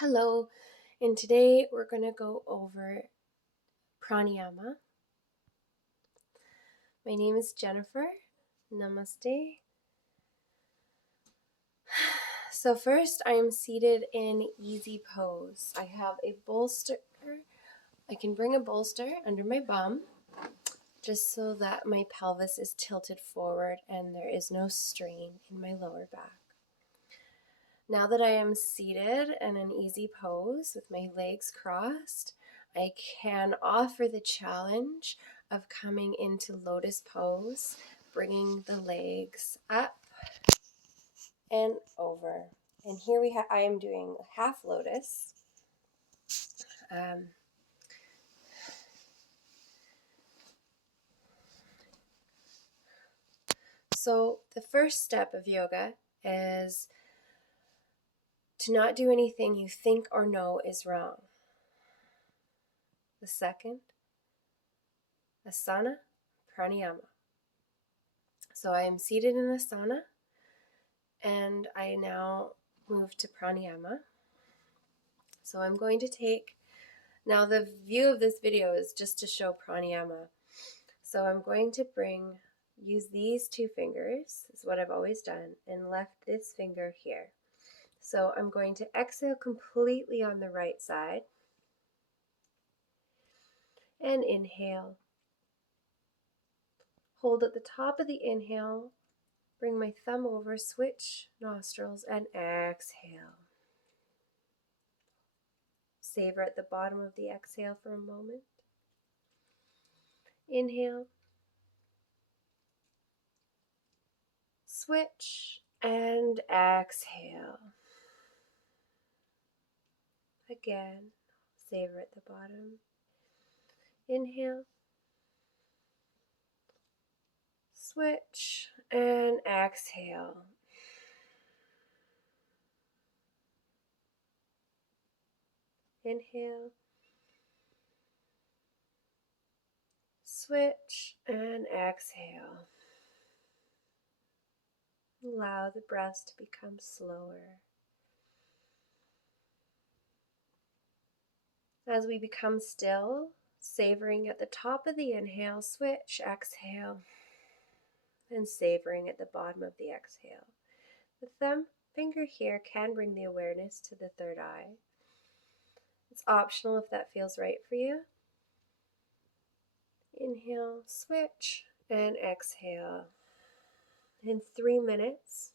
Hello, and today we're going to go over pranayama. My name is Jennifer. Namaste. So first, I am seated in easy pose. I have a bolster. I can bring a bolster under my bum just so that my pelvis is tilted forward and there is no strain in my lower back. Now that I am seated in an easy pose with my legs crossed, I can offer the challenge of coming into lotus pose, bringing the legs up and over. And here I am doing half lotus. So the first step of yoga is to not do anything you think or know is wrong. The second, asana, pranayama. So I am seated in asana, and I now move to pranayama. So I'm going to take, now the view of this video is just to show pranayama. So I'm going to use these two fingers, is what I've always done, and left this finger here. So I'm going to exhale completely on the right side and inhale. Hold at the top of the inhale, bring my thumb over, switch nostrils, and exhale. Savor at the bottom of the exhale for a moment. Inhale. Switch and exhale. Again, savor at the bottom. Inhale. Switch and exhale. Inhale. Switch and exhale. Allow the breath to become slower. As we become still, savoring at the top of the inhale, switch, exhale, and savoring at the bottom of the exhale. The thumb finger here can bring the awareness to the third eye. It's optional if that feels right for you. Inhale, switch, and exhale. In 3 minutes,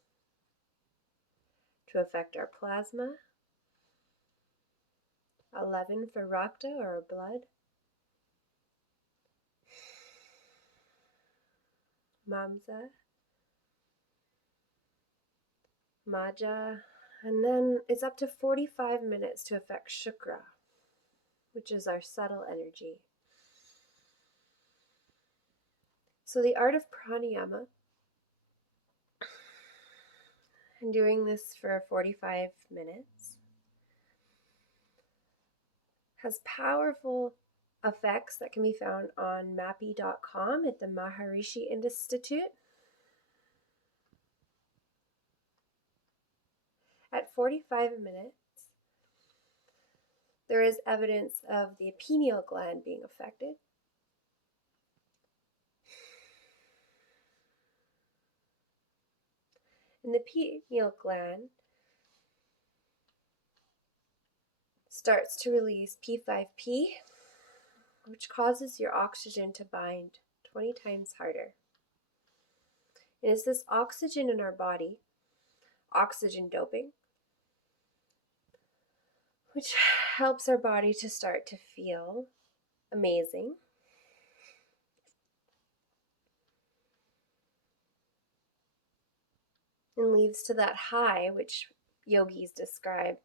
to affect our plasma, 11 for Rakta or blood, Mamsa, Maja, and then it's up to 45 minutes to affect Shukra, which is our subtle energy. So the art of pranayama, and doing this for 45 minutes, has powerful effects that can be found on MAPI.com at the Maharishi Institute. At 45 minutes, there is evidence of the pineal gland being affected. And the pineal gland starts to release P5P, which causes your oxygen to bind 20 times harder. And it's this oxygen in our body, oxygen doping, which helps our body to start to feel amazing. And leads to that high, which yogis describe.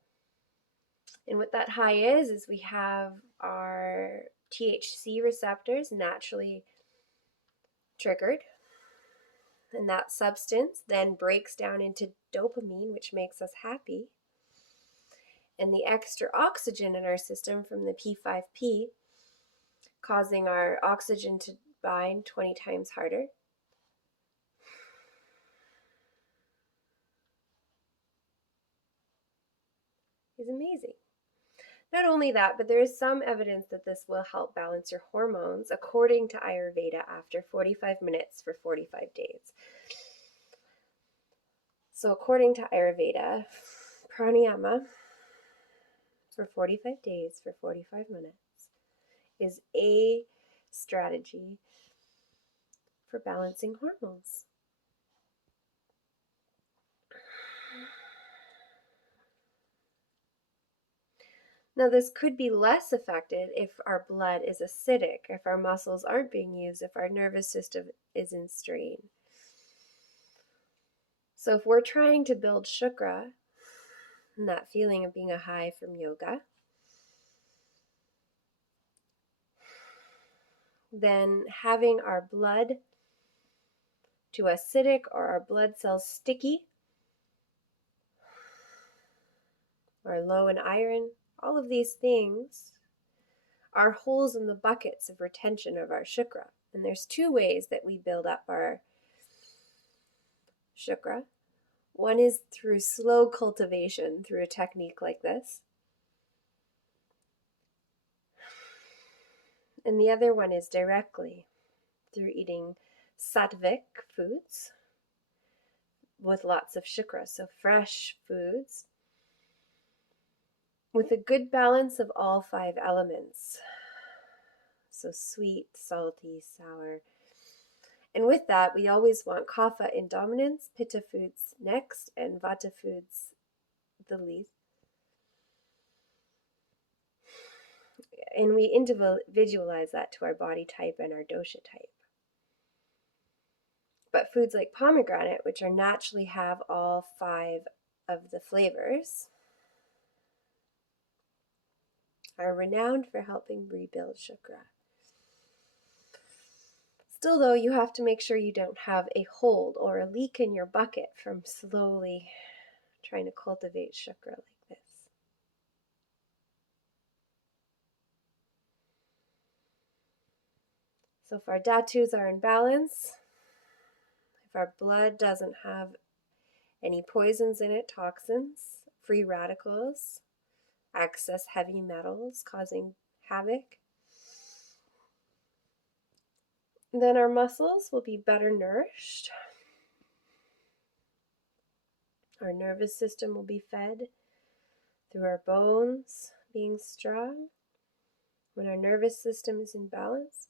And what that high is we have our THC receptors naturally triggered. And that substance then breaks down into dopamine, which makes us happy. And the extra oxygen in our system from the P5P, causing our oxygen to bind 20 times harder, is amazing. Not only that, but there is some evidence that this will help balance your hormones according to Ayurveda after 45 minutes for 45 days. So according to Ayurveda, pranayama for 45 days for 45 minutes is a strategy for balancing hormones. Now, this could be less effective if our blood is acidic, if our muscles aren't being used, if our nervous system is in strain. So if we're trying to build shukra, and that feeling of being a high from yoga, then having our blood too acidic or our blood cells sticky or low in iron, all of these things are holes in the buckets of retention of our shukra. And there's two ways that we build up our shukra. One is through slow cultivation, through a technique like this. And the other one is directly through eating sattvic foods with lots of shukra, so fresh foods with a good balance of all 5 elements. So sweet, salty, sour. And with that, we always want kapha in dominance, pitta foods next, and vata foods the least. And we individualize that to our body type and our dosha type. But foods like pomegranate, which are naturally have all 5 of the flavors, are renowned for helping rebuild shukra. Still though, you have to make sure you don't have a hold or a leak in your bucket from slowly trying to cultivate shukra like this. So if our dhatus are in balance, if our blood doesn't have any poisons in it, toxins, free radicals, excess heavy metals causing havoc, then our muscles will be better nourished. Our nervous system will be fed through our bones being strong. When our nervous system is in balance,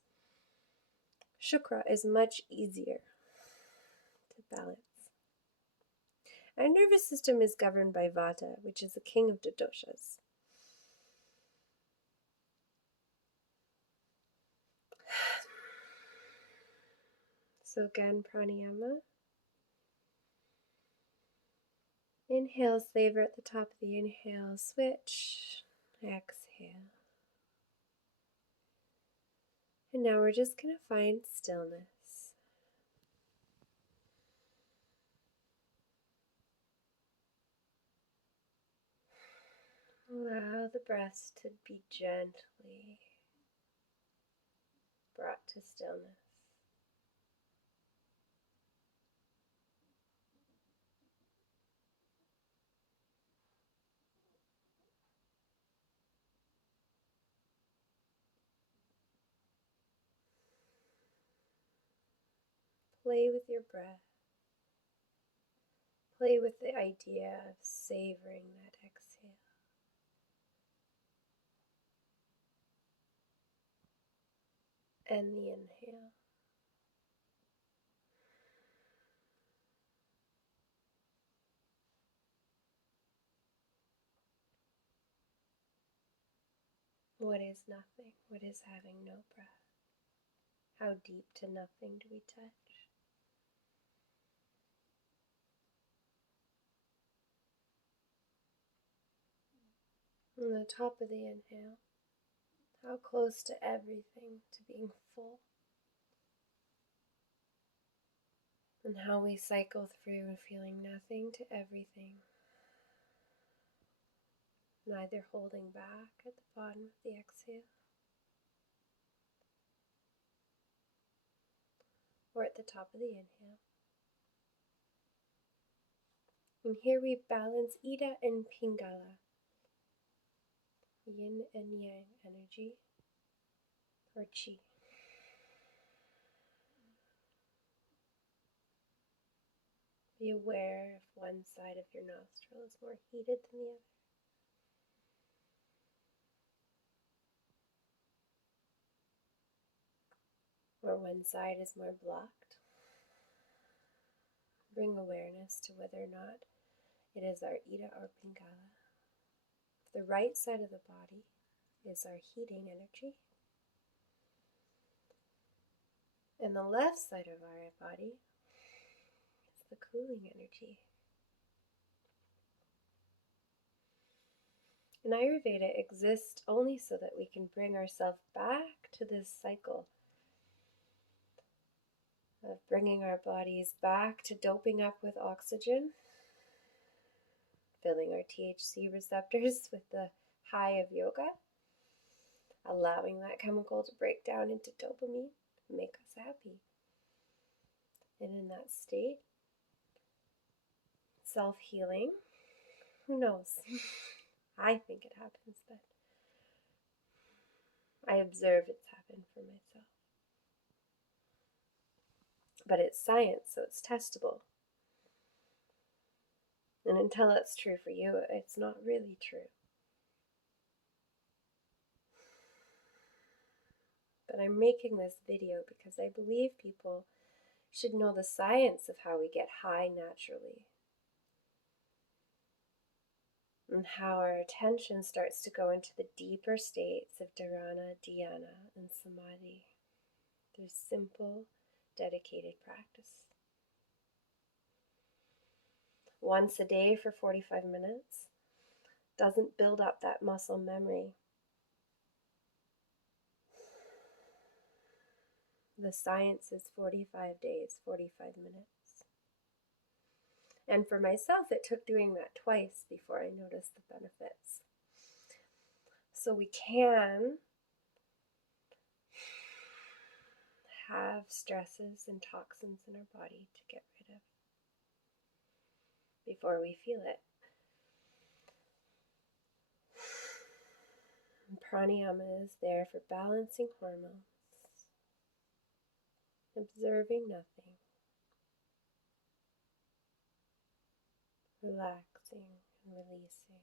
shukra is much easier to balance. Our nervous system is governed by vata, which is the king of the doshas. So again, pranayama. Inhale, savor at the top of the inhale, switch, exhale. And now we're just going to find stillness. Allow the breath to be gently brought to stillness. Play with your breath. Play with the idea of savoring that exhale. And the inhale. What is nothing? What is having no breath? How deep to nothing do we touch? On the top of the inhale, how close to everything, to being full. And how we cycle through feeling nothing to everything. Neither holding back at the bottom of the exhale or at the top of the inhale. And here we balance Ida and Pingala. yin and yang energy, or qi. Be aware if one side of your nostril is more heated than the other. Or one side is more blocked. Bring awareness to whether or not it is our Ida or Pingala. The right side of the body is our heating energy, and the left side of our body is the cooling energy. And Ayurveda exists only so that we can bring ourselves back to this cycle of bringing our bodies back to doping up with oxygen, filling our THC receptors with the high of yoga, allowing that chemical to break down into dopamine and make us happy. And in that state, self-healing, who knows? I think it happens, but I observe it's happened for myself. But it's science, so it's testable. And until it's true for you, it's not really true. But I'm making this video because I believe people should know the science of how we get high naturally, and how our attention starts to go into the deeper states of dharana, dhyana, and samadhi through simple, dedicated practice. Once a day for 45 minutes doesn't build up that muscle memory. The science is 45 days, 45 minutes. And for myself, it took doing that twice before I noticed the benefits. So we can have stresses and toxins in our body to get rid of before we feel it. And pranayama is there for balancing hormones, observing nothing, relaxing and releasing.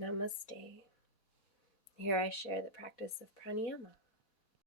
Namaste. Here I share the practice of pranayama.